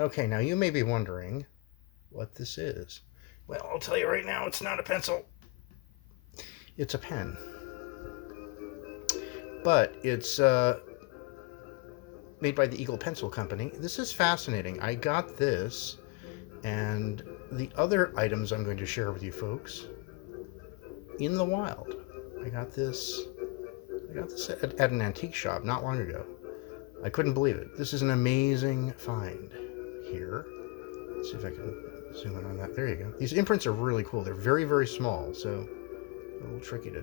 Okay, now you may be wondering what this is. Well, I'll tell you right now, it's not a pencil. It's a pen. But it's made by the Eagle Pencil Company. This is fascinating. I got this and the other items I'm going to share with you folks in the wild. I got this at an antique shop not long ago. I couldn't believe it. This is an amazing find here. Let's see if I can zoom in on that. There you go. These imprints are really cool. They're very, very small, so a little tricky to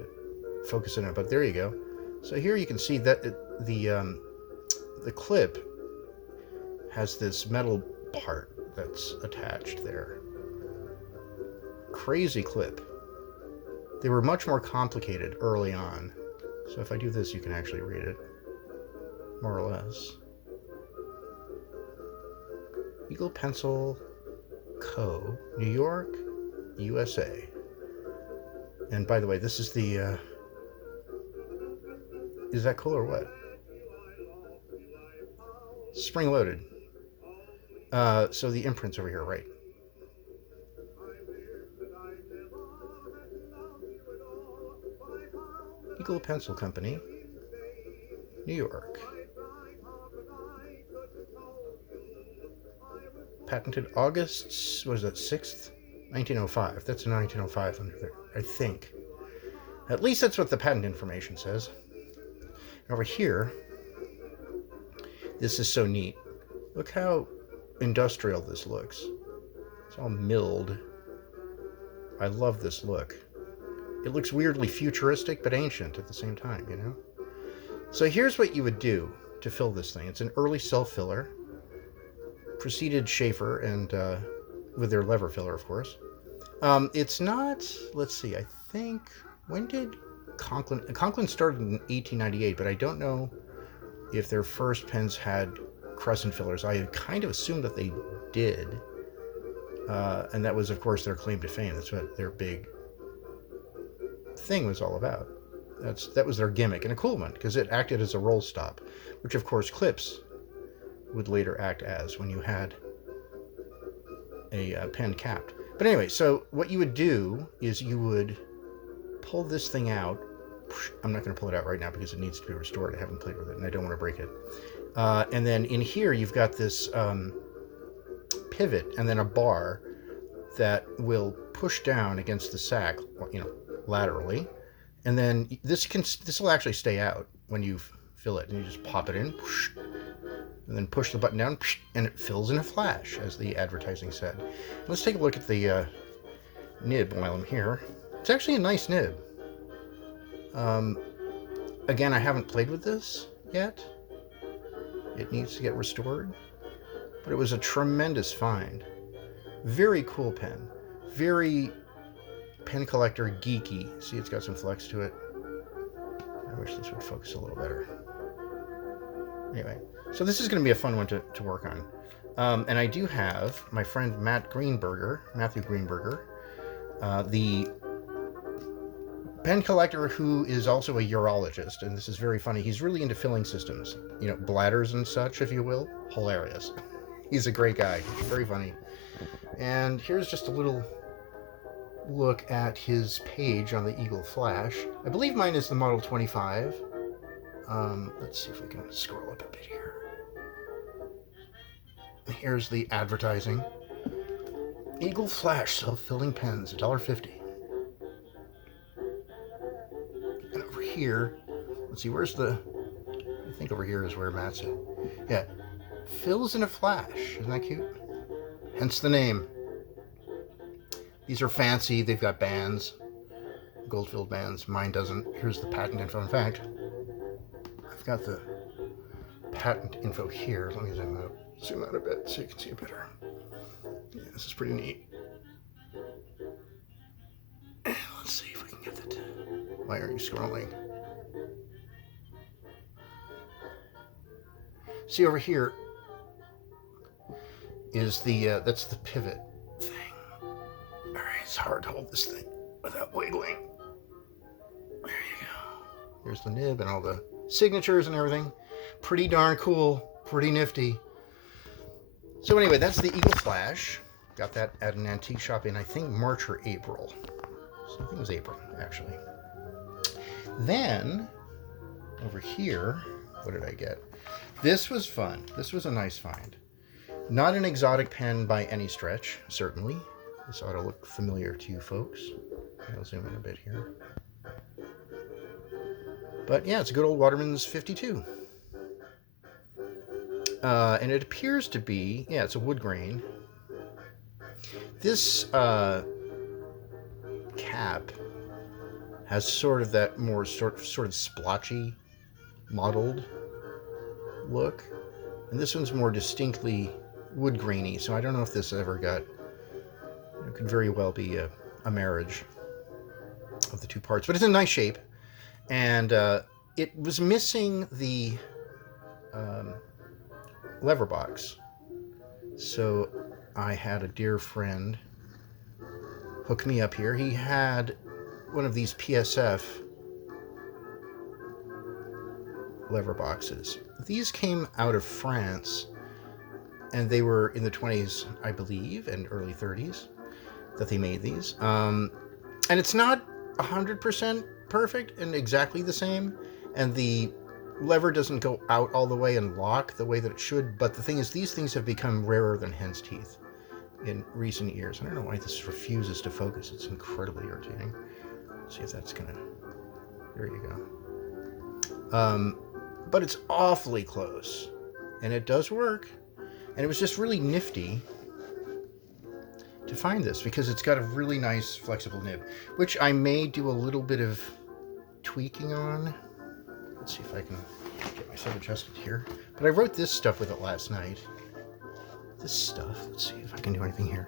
focus in on, but there you go. So here you can see that the clip has this metal part that's attached there. Crazy clip. They were much more complicated early on. So if I do this, you can actually read it, more or less. Eagle Pencil Co., New York, USA. And by the way, this is the... is that cool or what? Spring-loaded. So the imprint's over here, right? Eagle Pencil Company, New York. Patented August, was it 6th? 1905. That's a 1905 under there, I think. At least that's what the patent information says. Over here, this is so neat. Look how industrial this looks. It's all milled. I love this look. It looks weirdly futuristic but ancient at the same time, you know? So here's what you would do to fill this thing. It's an early self-filler. Preceded Schaefer and with their lever filler, of course. It's not, let's see, I think, when did Conklin started in 1898, but I don't know if their first pens had crescent fillers. I had kind of assumed that they did. And that was, of course, their claim to fame. That's what their big thing was all about. That was their gimmick, and a cool one, because it acted as a roll stop, which, of course, clips would later act as when you had a pen capped. But anyway, so what you would do is you would pull this thing out. I'm not going to pull it out right now because it needs to be restored. I haven't played with it, and I don't want to break it. And then in here, you've got this pivot and then a bar that will push down against the sack, you know, laterally. And then this will actually stay out when you fill it, and you just pop it in, and then push the button down, and it fills in a flash, as the advertising said. Let's take a look at the nib while I'm here. It's actually a nice nib. Again, I haven't played with this yet. It needs to get restored, but it was a tremendous find. Very cool pen. Very pen collector geeky. See, it's got some flex to it. I wish this would focus a little better. Anyway, so this is going to be a fun one to work on. And I do have my friend Matthew Greenberger, the pen collector who is also a urologist, and this is very funny. He's really into filling systems, you know, bladders and such, if you will. Hilarious. He's a great guy. Very funny. And here's just a little look at his page on the Eagle Flash. I believe mine is the Model 25. Let's see if we can scroll up a bit here. Here's the advertising. Eagle Flash self-filling pens, $1.50. And over here, let's see, where's the... I think over here is where Matt's at. Yeah, fills in a flash. Isn't that cute? Hence the name. These are fancy. They've got bands, gold-filled bands. Mine doesn't. Here's the patent info. In fact, I've got the patent info here. As long as I zoom out a bit so you can see it better. Yeah, this is pretty neat. Let's see if we can get it. Why are you scrolling? See over here is the that's the pivot thing. All right, it's hard to hold this thing without wiggling. There you go. Here's the nib and all the signatures and everything. Pretty darn cool. Pretty nifty. So anyway, that's the Eagle Flash. Got that at an antique shop in, I think, March or April. So I think it was April, actually. Then, over here, what did I get? This was fun. This was a nice find. Not an exotic pen by any stretch, certainly. This ought to look familiar to you folks. I'll zoom in a bit here. But yeah, it's a good old Waterman's 52. And it appears to be, yeah, it's a wood grain. This cap has sort of that more sort of splotchy, mottled look. And this one's more distinctly wood grainy, so I don't know if this ever got, it could very well be a marriage of the two parts. But it's in nice shape. And it was missing the lever box. So I had a dear friend hook me up here. He had one of these PSF lever boxes. These came out of France, and they were in the 20s, I believe, and early 30s that they made these. And it's not 100% perfect and exactly the same, and the lever doesn't go out all the way and lock the way that it should, but the thing is, these things have become rarer than hen's teeth in recent years. I don't know why this refuses to focus. It's incredibly irritating. Let's see if that's gonna, there you go. But it's awfully close, and it does work, and it was just really nifty to find this because it's got a really nice flexible nib, which I may do a little bit of tweaking on. Let's see if I can get myself adjusted here. But I wrote this stuff with it last night. This stuff, let's see if I can do anything here.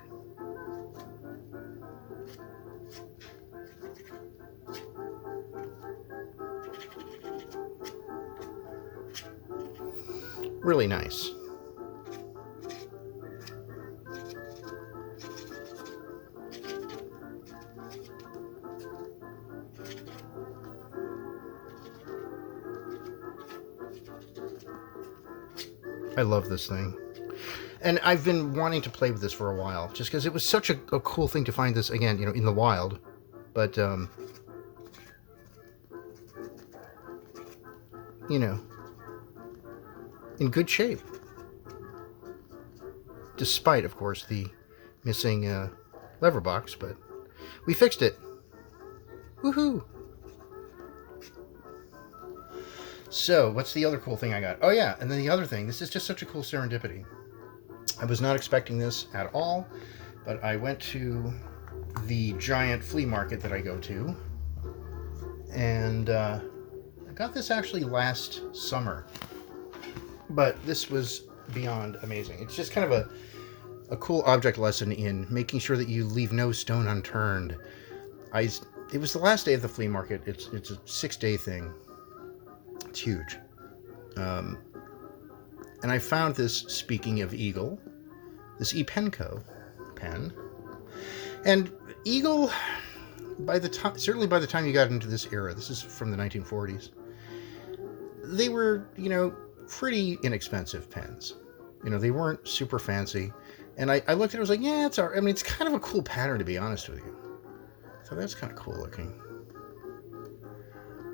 Really nice. I love this thing. And I've been wanting to play with this for a while, just because it was such a cool thing to find this, again, you know, in the wild. But, you know, in good shape. Despite, of course, the missing lever box, but we fixed it. Woohoo! So, what's the other cool thing I got? Oh yeah, and then the other thing, this is just such a cool serendipity. I was not expecting this at all, but I went to the giant flea market that I go to, and I got this actually last summer, but this was beyond amazing. It's just kind of a cool object lesson in making sure that you leave no stone unturned. It was the last day of the flea market. It's a 6-day thing. It's huge. And I found this, speaking of Eagle, this ePenco pen. And Eagle, certainly by the time you got into this era, this is from the 1940s, they were, you know, pretty inexpensive pens. You know, they weren't super fancy. And I looked at it, I was like, yeah, it's kind of a cool pattern, to be honest with you. So that's kind of cool looking.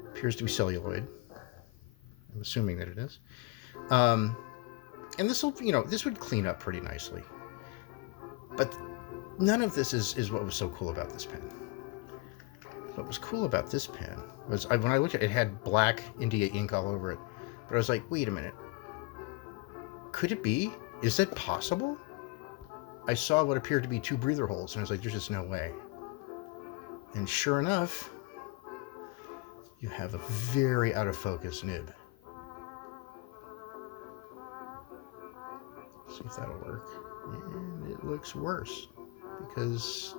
Appears to be celluloid. I'm assuming that it is. And this will, you know, this would clean up pretty nicely. But none of this is what was so cool about this pen. What was cool about this pen was, when I looked at it, it had black India ink all over it. But I was like, wait a minute. Could it be? Is it possible? I saw what appeared to be 2 breather holes, and I was like, there's just no way. And sure enough, you have a very out of focus nib. See if that'll work. And it looks worse because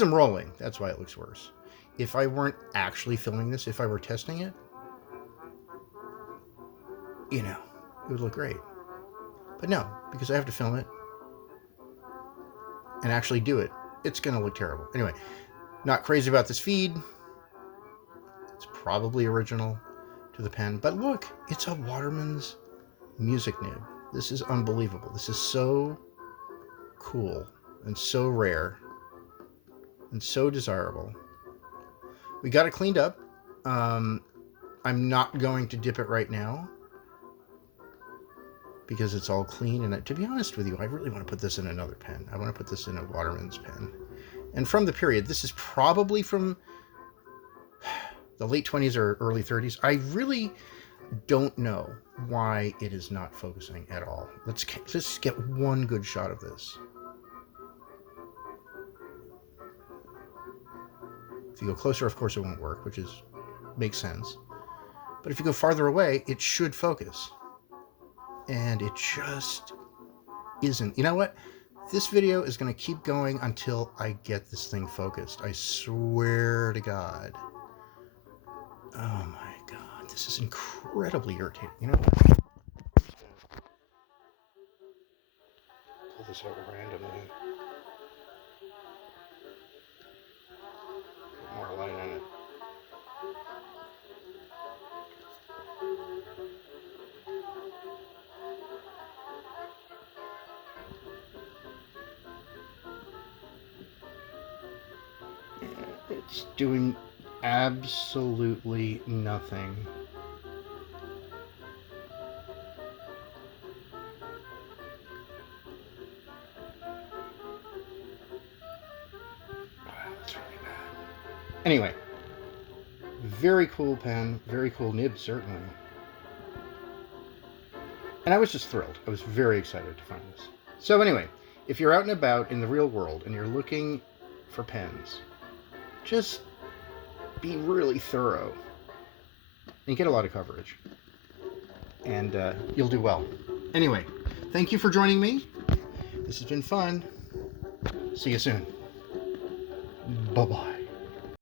I'm rolling. That's why it looks worse. If I weren't actually filming this, if I were testing it, you know, it would look great. But no, because I have to film it and actually do it, it's going to look terrible. Anyway, not crazy about this feed. It's probably original to the pen, but look, it's a Waterman's music nib. This is unbelievable. This is so cool and so rare and so desirable. We got it cleaned up. I'm not going to dip it right now because it's all clean. And to be honest with you, I really want to put this in another pen. I want to put this in a Waterman's pen. And from the period, this is probably from the late 20s or early 30s. I really don't know why it is not focusing at all. Let's just get one good shot of this. If you go closer, of course, it won't work, which makes sense. But if you go farther away, it should focus. And it just isn't. You know what? This video is going to keep going until I get this thing focused. I swear to God. Oh my God. This is incredibly irritating. You know what? Pull this out randomly. Put more light on it. It's doing absolutely nothing. That's really bad. Anyway, very cool pen, very cool nib, certainly. And I was just thrilled. I was very excited to find this. So anyway, if you're out and about in the real world and you're looking for pens, just be really thorough and get a lot of coverage. And you'll do well. Anyway, thank you for joining me. This has been fun. See you soon. Bye-bye.